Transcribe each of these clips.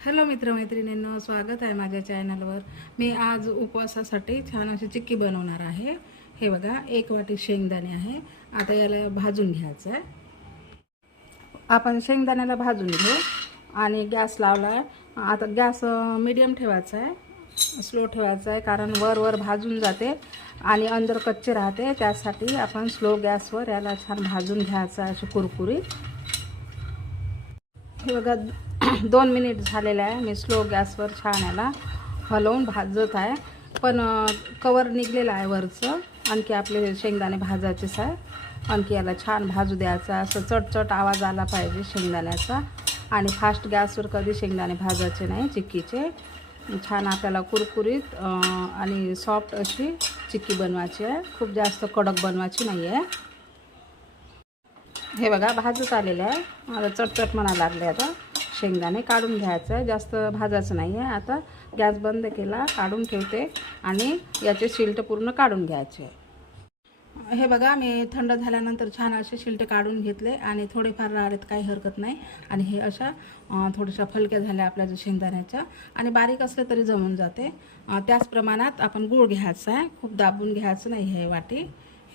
Hello मित्रमैत्रिणींनो स्वागत आहे माझ्या चॅनलवर. मी आज उपवासासाठी छान अशी चिक्की बनवणार आहे. हे बघा एक वाटी शेंगदाणे आहे. आता याला भाजून घ्यायचं आहे. आपण शेंगदाण्याला भाजून घेऊ आणि गॅस लावला. आहे आता गॅस मिडियम ठेवायचा आहे. स्लो ठेवायचा आहे कारण वर वर भाजून जाते आणि अंदर कच्चे राहते. त्यासाठी आपण स्लो गॅसवर याला छान भाजून घ्यायचं आहे अशी कुरकुरीत. हे बघा दोन मिनिट झालेलं आहे. मी स्लो गॅसवर छान याला हलवून भाजत आहे. पण कवर निघलेलं आहे वरचं. आणखी आपले शेंगदाणे भाजायचेच आहे. आणखी याला छान भाजू द्यायचा असं चटचट आवाज आला पाहिजे शेंगदाण्याचा. आणि फास्ट गॅसवर कधी शेंगदाणे भाजायचे नाही चिक्कीचे. छान आपल्याला कुरकुरीत आणि सॉफ्ट अशी चिक्की बनवायची आहे. खूप जास्त कडक बनवायची नाही आहे हे बघा भाजत आलेलं आहे. मला चटचट म्हणा लागले आता. शेंगदाणे काढून घ्यायचं आहे. जास्त भाजायचं नाही आहे आता गॅस बंद केला काढून ठेवते आणि याचे शिल्ट पूर्ण काढून घ्यायचे. हे बघा मी थंड झाल्यानंतर छान असे शिल्ट काढून घेतले आणि थोडेफार राहिलेत काही हरकत नाही. आणि हे अशा थोड्याशा फलक्या झाल्या आपल्या शेंगदाण्याच्या. आणि बारीक असले तरी जमून जाते. त्याच प्रमाणात आपण गूळ घ्यायचा आहे. खूप दाबून घ्यायचं नाही हे वाटी.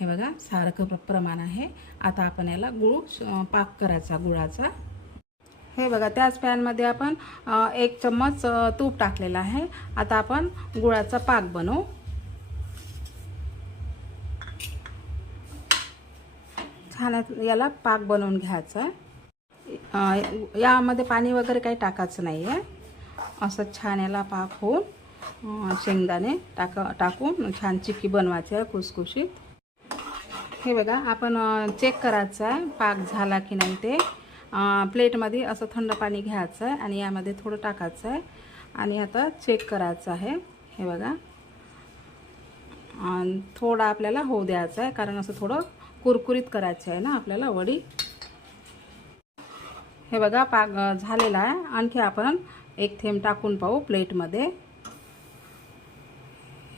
हे बघा सारखं प्र प्रमाण आहे. आता आपण याला गूळ पाक करायचा गुळाचा. हे बघा त्याच पॅनमध्ये आपण एक चम्मच तूप टाकलेलं आहे. आता आपण गुळाचा पाक बनवू. छान याला पाक बनवून घ्यायचा आहे. यामध्ये पाणी वगैरे काही टाकायचं नाही आहे असं छान याला पाक होऊन शेंगदाणे टाक टाकून छान चिक्की बनवायची आहे कुसकुशीत हे बघा आपण चेक करायचं आहे पाक झाला की नाही ते. प्लेटमध्ये असं थंड पाणी घ्यायचं आहे आणि यामध्ये थोडं टाकायचं आहे. आणि आता चेक करायचं आहे. हे बघा. आणि थोडा आपल्याला होऊ द्यायचं आहे कारण असं थोडं कुरकुरीत करायचं आहे ना आपल्याला वडी. हे बघा पाक झालेला आहे. आणखी आपण एक थेंब टाकून पाहू प्लेटमध्ये.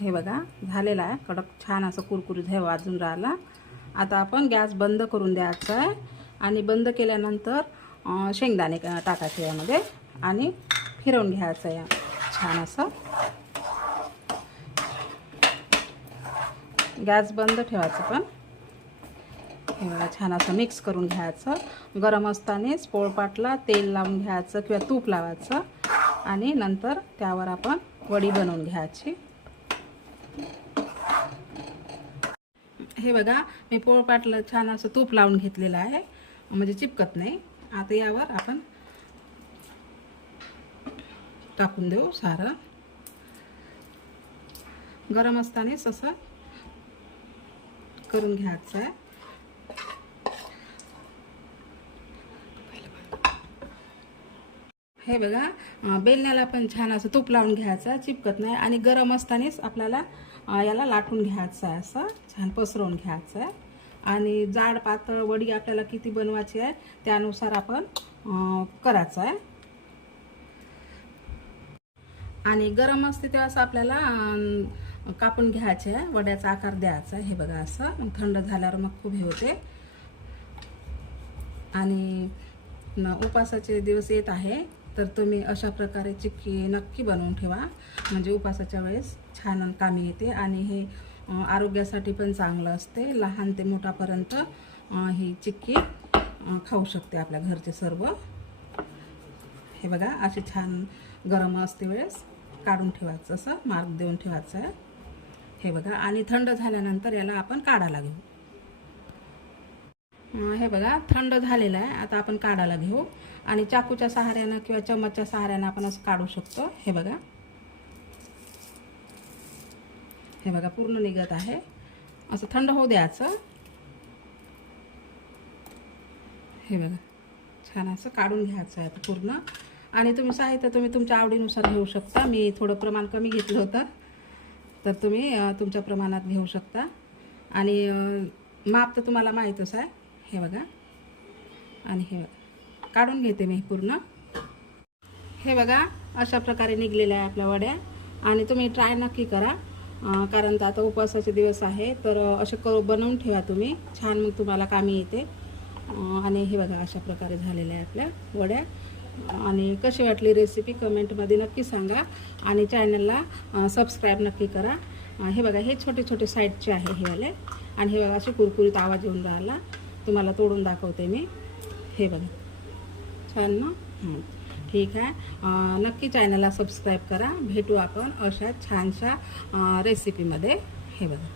हे बघा झालेला आहे. कडक छान असं कुरकुरीत हे वाजून राहिला. आता आपण गॅस बंद करून द्यायचा आहे. आणि बंद केल्यानंतर शेंगदाणे टाकायचे यामध्ये आणि फिरवून घ्यायचं या. छान असं. गॅस बंद ठेवायचं पण. हे छान असं मिक्स करून घ्यायचं. गरम असतानाच पोळपाटला तेल लावून घ्यायचं किंवा तूप लावायचं. आणि नंतर त्यावर आपण वडी बनवून घ्यायची. हे बघा मी पोळपाटला छान असं तूप लावून घेतलेलं आहे. म्हणजे चिपकत नाही. आता यावर आपण टाकून देऊ सारं. गरम असतानाच असं करून घ्यायचं आहे. हे बघा बेलण्याला पण छान असं तूप लावून घ्यायचं चिपकत नाही. आणि गरम असतानाच आपल्याला याला लाटून घ्यायचं आहे असं. छान पसरवून घ्यायचं आहे. आणि जाड पातळ वडी आपल्याला किती बनवायची आहे त्यानुसार आपण करायचं आहे. आणि गरम असते तेव्हा असं आपल्याला कापून घ्यायचे आहे वड्याचा आकार द्यायचा आहे. हे बघा असं मग थंड झाल्यावर मग खूप हे होते. आणि उपासाचे दिवस येत आहे तर तुम्ही अशा प्रकारे चिक्की नक्की बनवून ठेवा. म्हणजे उपासाच्या वेळेस छान कामी येते. आणि हे आरोग्यासाठी पण चांगलं असते. लहान ते मोठापर्यंत ही चिक्की खाऊ शकते आपल्या घरचे सर्व. हे बघा असे छान गरम असते वेळेस. काढून ठेवायचं असं मार्क देऊन ठेवायचं आहे. हे बघा आणि थंड झाल्यानंतर याला आपण काढायला घेऊ. हे बघा थंड झालेलं आहे. आता आपण काढायला घेऊ. आणि चाकूच्या सहाऱ्यानं किंवा चम्मचच्या सहाऱ्यानं आपण असं काढू शकतो. हे बघा. हे बघा पूर्ण निघत आहे. असं थंड होऊ द्यायचं. हे बघा छान असं काढून घ्यायचं आहे पूर्ण. आणि तुम्ही साहित्य तुम्ही तुमच्या आवडीनुसार घेऊ शकता. मी थोडं प्रमाण कमी घेतलं होतं. तर तुम्ही तुमच्या प्रमाणात घेऊ शकता. आणि माप तर तुम्हाला माहीतच आहे. हे बघा. आणि हे बघा काढून घेते मी पूर्ण. हे बघा अशा प्रकारे निघलेल्या आहे आपल्या वड्या. आणि तुम्ही ट्राय नक्की करा. कारण आता उपवासाचे दिवस आहे तर असे करू बनवून ठेवा तुम्ही. छान मग तुम्हाला कामी येते. आणि हे बघा अशा प्रकारे झालेल्या आहे आपल्या वड्या. आणि कशी वाटली रेसिपी कमेंटमध्ये नक्की सांगा. आणि चॅनलला सबस्क्राईब नक्की करा. हे बघा हे छोटे छोटे साईडचे आहे हे वाले. आणि हे बघा असे कुरकुरीत आवाज येऊन राहिला. तुम्हाला तोडून दाखवते मी. हे बघा. छान ना? ठीक आहे नक्की चॅनलला सबस्क्राईब करा. भेटू आपण अशा छानशा रेसिपीमध्ये हे बघा.